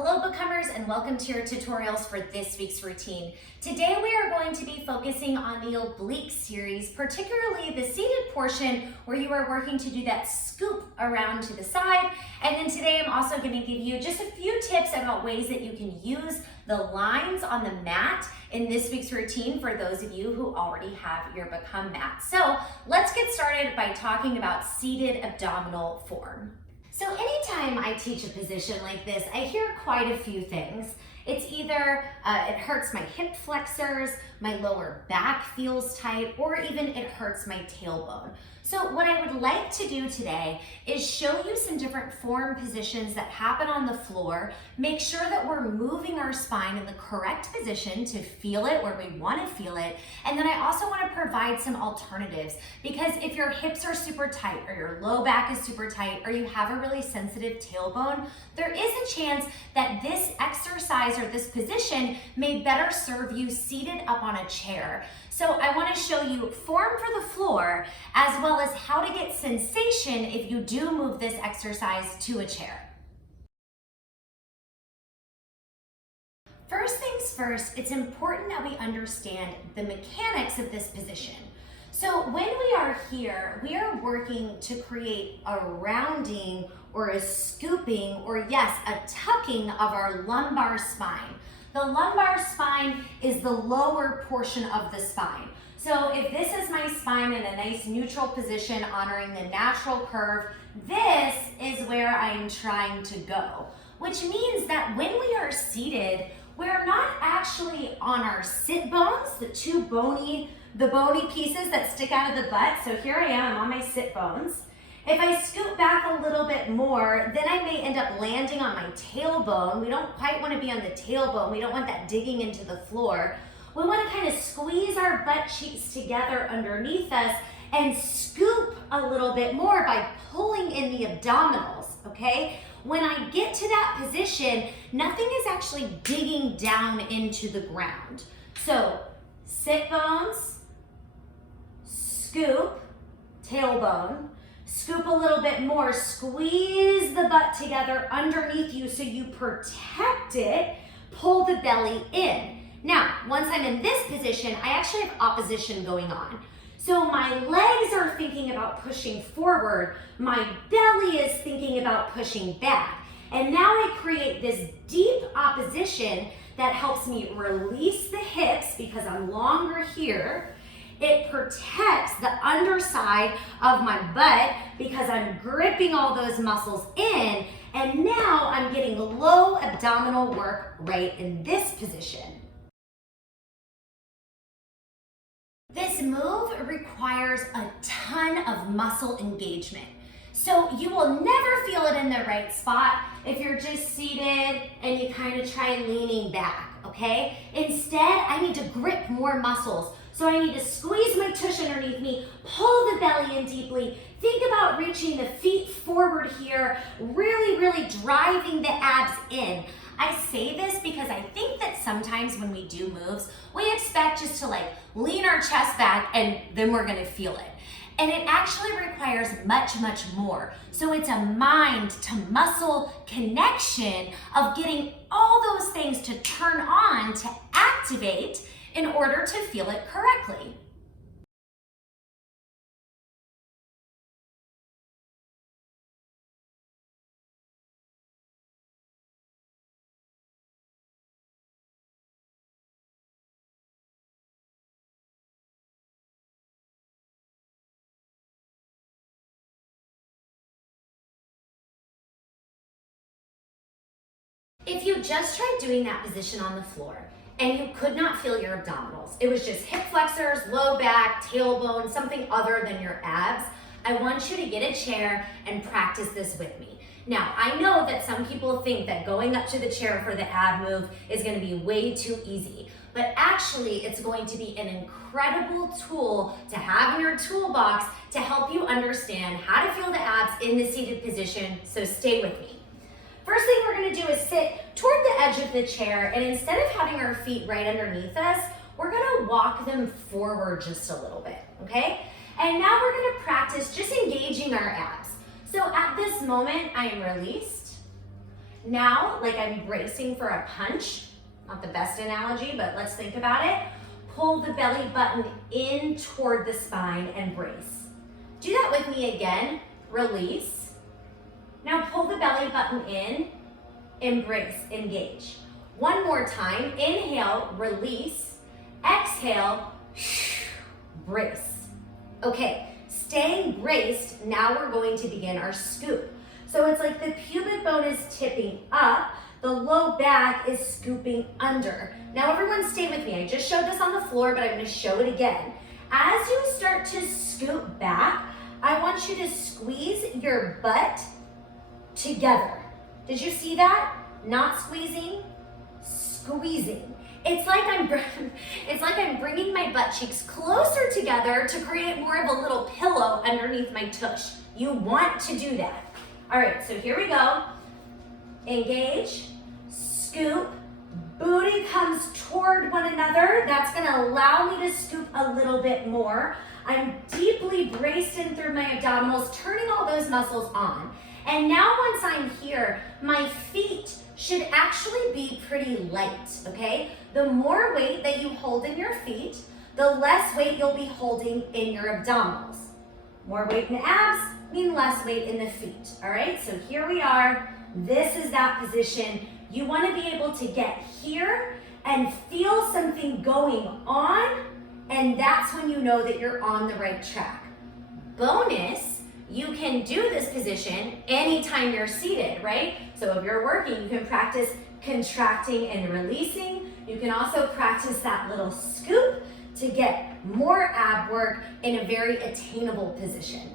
Hello becomers and welcome to your tutorials for this week's routine. Today we are going to be focusing on the oblique series, particularly the seated portion where you are working to do that scoop around to the side. And then today I'm also going to give you just a few tips about ways that you can use the lines on the mat in this week's routine for those of you who already have your Become mat. So let's get started by talking about seated abdominal form. So anytime I teach a position like this, I hear quite a few things. It's either it hurts my hip flexors, my lower back feels tight, or even it hurts my tailbone. So what I would like to do today is show you some different form positions that happen on the floor, make sure that we're moving our spine in the correct position to feel it where we want to feel it, and then I also want to provide some alternatives, because if your hips are super tight or your low back is super tight or you have a really sensitive tailbone, there is a chance that this exercise or this position may better serve you seated up on a chair. So I want to show you form for the floor as well as how to get sensation if you do move this exercise to a chair. First things first, it's important that we understand the mechanics of this position. So when we are here, we are working to create a rounding or a scooping or yes, a tucking of our lumbar spine. The lumbar spine is the lower portion of the spine. So if this is my spine in a nice neutral position honoring the natural curve, this is where I am trying to go, which means that when we are seated, we're not actually on our sit bones, the bony pieces that stick out of the butt. So here I am, I'm on my sit bones. If I scoot back a little bit more, then I may end up landing on my tailbone. We don't quite want to be on the tailbone. We don't want that digging into the floor. We want to kind of squeeze our butt cheeks together underneath us and scoop a little bit more by pulling in the abdominals, okay? When I get to that position, nothing is actually digging down into the ground. So sit bones, scoop, tailbone, scoop a little bit more, squeeze the butt together underneath you so you protect it, pull the belly in. Now, once I'm in this position, I actually have opposition going on. So my legs are thinking about pushing forward, my belly is thinking about pushing back. And now I create this deep opposition that helps me release the hips because I'm longer here. It protects the underside of my butt because I'm gripping all those muscles in, and now I'm getting low abdominal work right in this position. This move requires a ton of muscle engagement. So you will never feel it in the right spot if you're just seated and you kind of try leaning back, okay? Instead, I need to grip more muscles. So I need to squeeze my tush underneath me, pull the belly in deeply, think about reaching the feet forward here, really driving the abs in. I say this because I think that sometimes when we do moves, we expect just to like lean our chest back and then we're gonna feel it. And it actually requires much more. So it's a mind to muscle connection of getting all those things to turn on, to activate in order to feel it correctly. If you just tried doing that position on the floor and you could not feel your abdominals, it was just hip flexors, low back, tailbone, something other than your abs, I want you to get a chair and practice this with me. Now, I know that some people think that going up to the chair for the ab move is going to be way too easy, but actually it's going to be an incredible tool to have in your toolbox to help you understand how to feel the abs in the seated position, so stay with me. First thing we're gonna do is sit toward the edge of the chair, and instead of having our feet right underneath us, we're gonna walk them forward just a little bit, okay? And now we're gonna practice just engaging our abs. So at this moment, I am released. Now, like I'm bracing for a punch, not the best analogy, but let's think about it. Pull the belly button in toward the spine and brace. Do that with me again. Release. Now pull the belly button in, embrace, engage. One more time. Inhale, release. Exhale, brace. Okay, staying braced, now we're going to begin our scoop. So it's like the pubic bone is tipping up, the low back is scooping under. Now everyone stay with me. I just showed this on the floor, but I'm going to show it again. As you start to scoop back, I want you to squeeze your butt together. Did you see that? Not squeezing, squeezing. It's like I'm bringing my butt cheeks closer together to create more of a little pillow underneath my tush. You want to do that. All right, so here we go. Engage, scoop, booty comes toward one another. That's gonna allow me to scoop a little bit more. I'm deeply braced in through my abdominals, turning all those muscles on. And now once I'm here, my feet should actually be pretty light, okay? The more weight that you hold in your feet, the less weight you'll be holding in your abdominals. More weight in the abs mean less weight in the feet, all right? So here we are. This is that position. You want to be able to get here and feel something going on, and that's when you know that you're on the right track. Bonus, you can do this position anytime you're seated, right? So if you're working, you can practice contracting and releasing. You can also practice that little scoop to get more ab work in a very attainable position.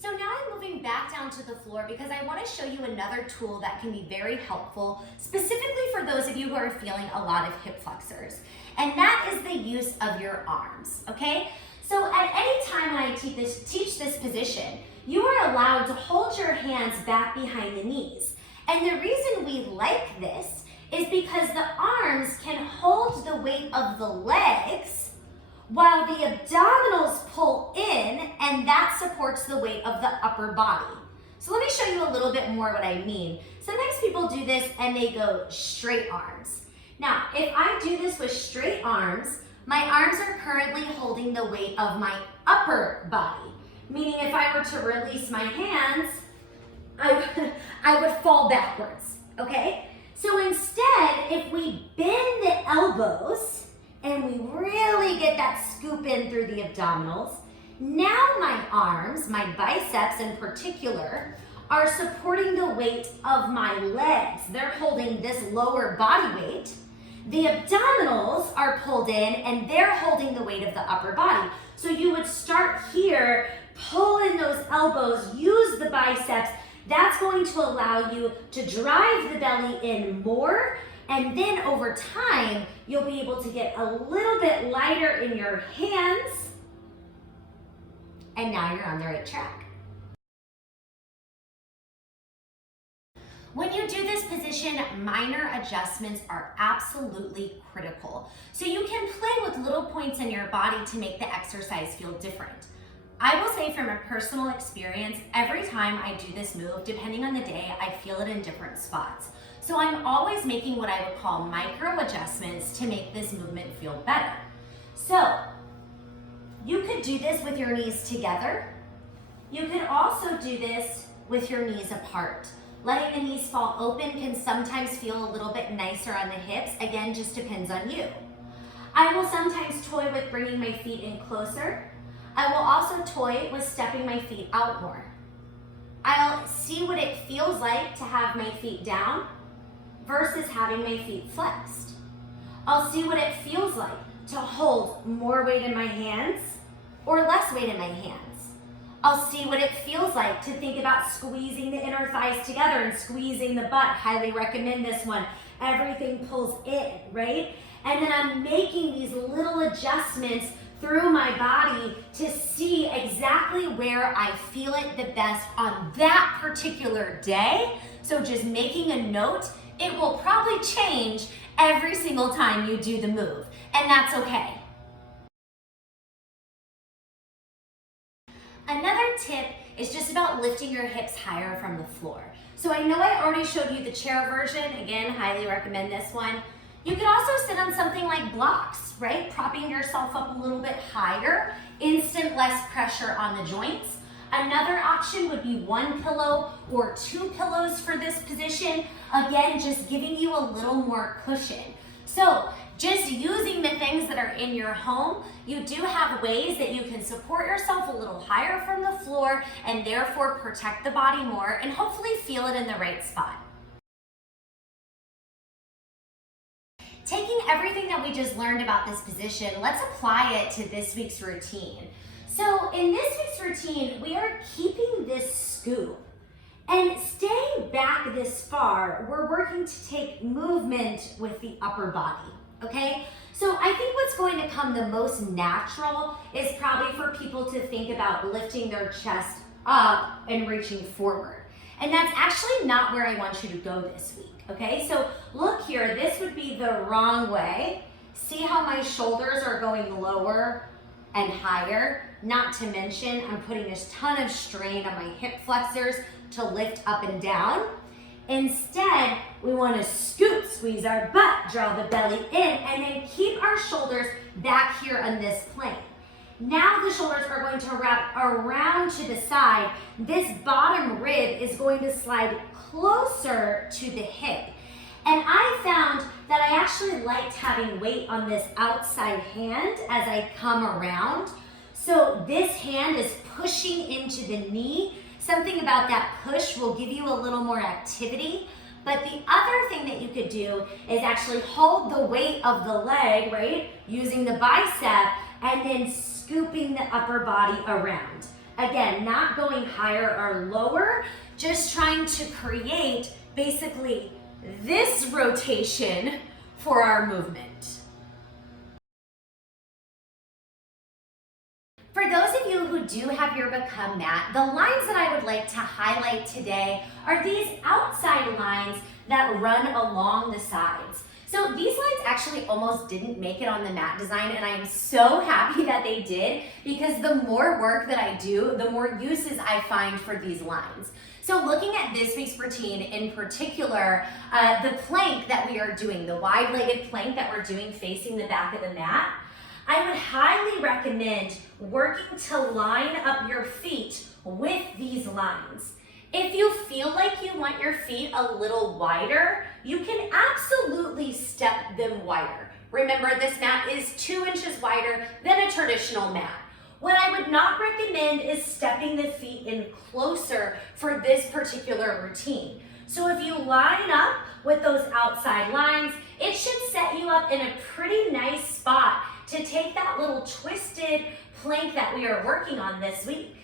So now I'm moving back down to the floor because I want to show you another tool that can be very helpful, specifically for those of you who are feeling a lot of hip flexors. And that is the use of your arms, okay? So at any time when I teach this position, you are allowed to hold your hands back behind the knees. And the reason we like this is because the arms can hold the weight of the legs while the abdominals pull in, and that supports the weight of the upper body. So let me show you a little bit more what I mean. Sometimes people do this and they go straight arms. Now, if I do this with straight arms, my arms are currently holding the weight of my upper body. Meaning if I were to release my hands, I would fall backwards, okay? So instead, if we bend the elbows, and we really get that scoop in through the abdominals, now my arms, my biceps in particular, are supporting the weight of my legs. They're holding this lower body weight. The abdominals are pulled in and they're holding the weight of the upper body. So you would start here, pull in those elbows, use the biceps. That's going to allow you to drive the belly in more. And then over time, you'll be able to get a little bit lighter in your hands. And now you're on the right track. When you do this position, minor adjustments are absolutely critical. So you can play with little points in your body to make the exercise feel different. I will say from a personal experience, every time I do this move, depending on the day, I feel it in different spots. So I'm always making what I would call micro adjustments to make this movement feel better. So you could do this with your knees together. You could also do this with your knees apart. Letting the knees fall open can sometimes feel a little bit nicer on the hips. Again, just depends on you. I will sometimes toy with bringing my feet in closer. I will also toy with stepping my feet out more. I'll see what it feels like to have my feet down versus having my feet flexed. I'll see what it feels like to hold more weight in my hands or less weight in my hands. I'll see what it feels like to think about squeezing the inner thighs together and squeezing the butt. Highly recommend this one. Everything pulls in, right? And then I'm making these little adjustments through my body to see exactly where I feel it the best on that particular day. So just making a note, it will probably change every single time you do the move, and that's okay. Another tip It's just about lifting your hips higher from the floor. So I know I already showed you the chair version. Again, highly recommend this one. You could also sit on something like blocks, right? Propping yourself up a little bit higher, instant less pressure on the joints. Another option would be 1 pillow or 2 pillows for this position. Again, just giving you a little more cushion. So just using the things that are in your home, you do have ways that you can support yourself a little higher from the floor and therefore protect the body more and hopefully feel it in the right spot. Taking everything that we just learned about this position, let's apply it to this week's routine. So in this week's routine, we are keeping this scoop. And staying back this far, we're working to take movement with the upper body, okay? So I think what's going to come the most natural is probably for people to think about lifting their chest up and reaching forward. And that's actually not where I want you to go this week, okay? So look here, this would be the wrong way. See how my shoulders are going lower and higher? Not to mention, I'm putting a ton of strain on my hip flexors to lift up and down. Instead, we want to scoop, squeeze our butt, draw the belly in, and then keep our shoulders back here on this plane. Now the shoulders are going to wrap around to the side. This bottom rib is going to slide closer to the hip. And I found that I actually liked having weight on this outside hand as I come around. So this hand is pushing into the knee. Something about that push will give you a little more activity. But the other thing that you could do is actually hold the weight of the leg, right? Using the bicep and then scooping the upper body around. Again, not going higher or lower, just trying to create basically this rotation for our movement. For those of you who do have your Become mat, the lines that I would like to highlight today are these outside lines that run along the sides. So these lines actually almost didn't make it on the mat design, and I am so happy that they did, because the more work that I do, the more uses I find for these lines. So looking at this week's routine in particular, the plank that we are doing, the wide-legged plank that we're doing facing the back of the mat, I would highly recommend working to line up your feet with these lines. If you feel like you want your feet a little wider, you can absolutely step them wider. Remember, this mat is 2 inches wider than a traditional mat. What I would not recommend is stepping the feet in closer for this particular routine. So if you line up with those outside lines, it should set you up in a pretty nice spot to take that little twisted plank that we are working on this week.